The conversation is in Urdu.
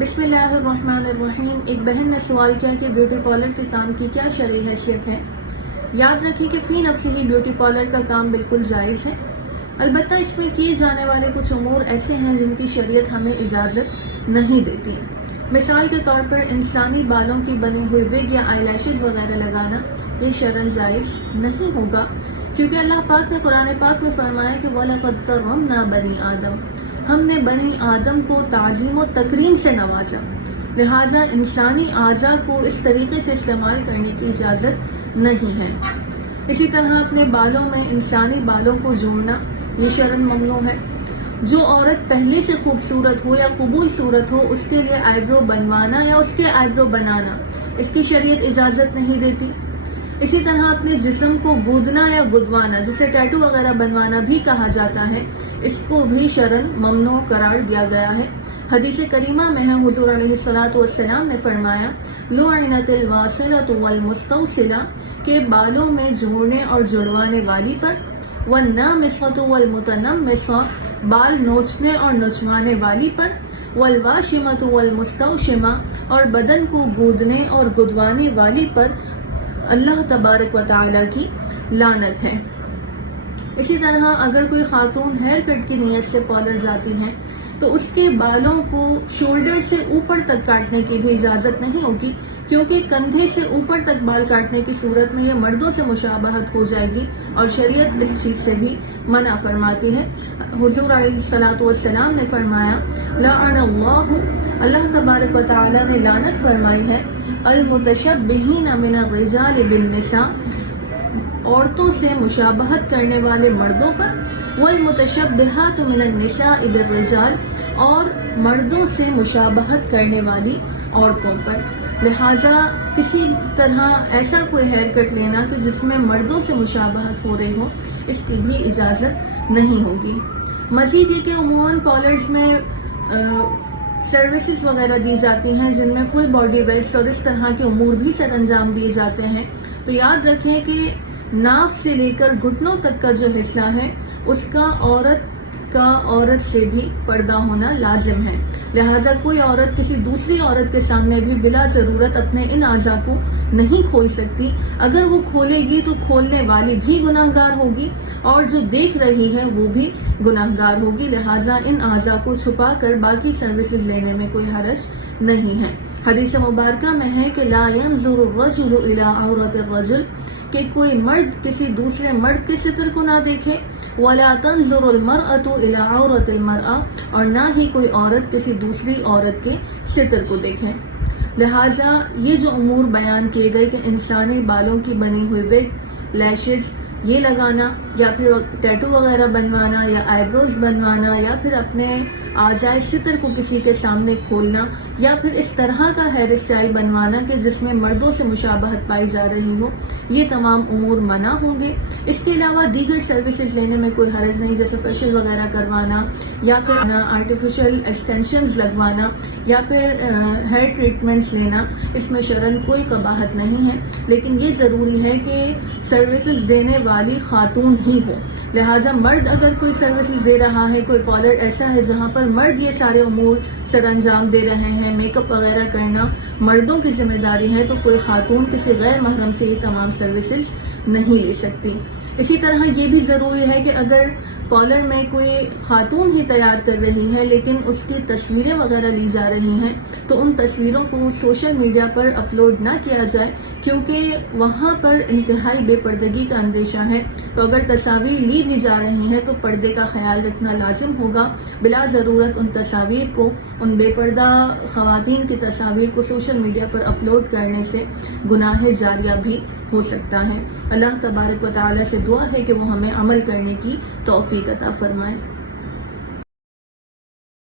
بسم اللہ الرحمن الرحیم۔ ایک بہن نے سوال کیا کہ بیوٹی پارلر کے کام کی کیا شرعی حیثیت ہے؟ یاد رکھیں کہ فی نفسی ہی بیوٹی پارلر کا کام بالکل جائز ہے، البتہ اس میں کیے جانے والے کچھ امور ایسے ہیں جن کی شریعت ہمیں اجازت نہیں دیتی۔ مثال کے طور پر انسانی بالوں کی بنی ہوئی وگ یا آئی لیشز وغیرہ لگانا یہ شرعاً جائز نہیں ہوگا، کیونکہ اللہ پاک نے قرآن پاک میں فرمایا کہ وَلَقَدْ كَرَّمْنَا بَنِي آدم، ہم نے بنی آدم کو تعظیم و تکریم سے نوازا، لہٰذا انسانی اعضاء کو اس طریقے سے استعمال کرنے کی اجازت نہیں ہے۔ اسی طرح اپنے بالوں میں انسانی بالوں کو جوڑنا یہ شرعاً ممنوع ہے۔ جو عورت پہلے سے خوبصورت ہو یا قبول صورت ہو اس کے لیے آئی برو بنوانا یا اس کے آئی برو بنانا اس کی شریعت اجازت نہیں دیتی۔ اسی طرح اپنے جسم کو گودنا یا گدوانا، جسے ٹیٹو وغیرہ بنوانا بھی کہا جاتا ہے، اس کو بھی شرعاً ممنوع قرار دیا گیا ہے۔ حدیث کریمہ میں ہے حضور علیہ الصلوۃ والسلام نے فرمایا لعنت الواصلۃ والمستوصلہ، کہ بالوں میں جوڑنے اور جڑوانے والی پر، والنامصۃ والمتنمصہ، بال نوچنے اور نچوانے والی پر، والواشمۃ والمستوشمہ، اور بدن کو گودنے اور گدوانے والی پر اللہ تبارک و تعالیٰ کی لعنت ہے۔ اسی طرح اگر کوئی خاتون ہیئر کٹ کی نیت سے پارلر جاتی ہے تو اس کے بالوں کو شولڈر سے اوپر تک کاٹنے کی بھی اجازت نہیں ہوگی، کیونکہ کندھے سے اوپر تک بال کاٹنے کی صورت میں یہ مردوں سے مشابہت ہو جائے گی اور شریعت اس چیز سے بھی منع فرماتی ہے۔ حضور علیہ الصلوۃ والسلام نے فرمایا لعن اللہ تبارک و تعالیٰ نے لعنت فرمائی ہے المتشبہین من الرجال بالنساء، عورتوں سے مشابہت کرنے والے مردوں پر، والمتشبہات من النساء بالرجال، اور مردوں سے مشابہت کرنے والی عورتوں پر۔ لہٰذا کسی طرح ایسا کوئی ہیئر کٹ لینا کہ جس میں مردوں سے مشابہت ہو رہی ہو اس کی بھی اجازت نہیں ہوگی۔ مزید یہ کہ عموماً پارلرز میں سروسز وغیرہ دی جاتی ہیں جن میں فل باڈی ویکس اور اس طرح کے امور بھی سر انجام دیے جاتے ہیں، تو یاد رکھیں کہ ناف سے لے کر گھٹنوں تک کا جو حصہ ہے اس کا عورت سے بھی پردہ ہونا لازم ہے، لہٰذا کوئی عورت کسی دوسری عورت کے سامنے بھی بلا ضرورت اپنے ان اعضاء کو نہیں کھول سکتی۔ اگر وہ کھولے گی تو کھولنے والی بھی گناہ گار ہوگی اور جو دیکھ رہی ہے وہ بھی گناہ گار ہوگی، لہٰذا ان اعضاء کو چھپا کر باقی سروسز لینے میں کوئی حرج نہیں ہے۔ حدیث مبارکہ میں ہے کہ لا ينظر الرجل الى عورت الرجل، کہ کوئی مرد کسی دوسرے مرد کے ستر کو نہ دیکھے، ولا تنظر المرأة الى عورت المرأة، اور نہ ہی کوئی عورت کسی دوسری عورت کے ستر کو دیکھے۔ لہٰذا یہ جو امور بیان کیے گئے کہ انسانی بالوں کی بنی ہوئی وگ، لیشز یہ لگانا، یا پھر ٹیٹو وغیرہ بنوانا، یا آئی بروز بنوانا، یا پھر اپنے اعضاء ستر کو کسی کے سامنے کھولنا، یا پھر اس طرح کا ہیئر اسٹائل بنوانا کہ جس میں مردوں سے مشابہت پائی جا رہی ہو، یہ تمام امور منع ہوں گے۔ اس کے علاوہ دیگر سروسز لینے میں کوئی حرج نہیں، جیسے فیشل وغیرہ کروانا، یا پھر آرٹیفیشل ایکسٹینشنز لگوانا، یا پھر ہیئر ٹریٹمنٹس لینا، اس میں شرعاً کوئی قباحت نہیں ہے، لیکن یہ ضروری ہے کہ سروسز دینے والی خاتون ہی ہو۔ لہٰذا مرد اگر کوئی سروسز دے رہا ہے، کوئی پارلر ایسا ہے جہاں پر مرد یہ سارے امور سر انجام دے رہے ہیں، میک اپ وغیرہ کرنا مردوں کی ذمہ داری ہے، تو کوئی خاتون کسی غیر محرم سے یہ تمام سروسز نہیں لے سکتی۔ اسی طرح یہ بھی ضروری ہے کہ اگر پارلر میں کوئی خاتون ہی تیار کر رہی ہے لیکن اس کی تصویریں وغیرہ لی جا رہی ہیں تو ان تصویروں کو سوشل میڈیا پر اپلوڈ نہ کیا جائے، کیونکہ وہاں پر انتہائی بے پردگی کا اندیشہ ہے۔ تو اگر تصاویر لی بھی جا رہی ہیں تو پردے کا خیال رکھنا لازم ہوگا۔ بلا ضرورت ان تصاویر کو، ان بے پردہ خواتین کی تصاویر کو سوشل میڈیا پر اپلوڈ کرنے سے گناہ جاریہ بھی ہو سکتا ہے۔ اللہ تبارک و تعالیٰ سے دعا ہے کہ وہ ہمیں عمل کرنے کی توفیق عطا فرمائے۔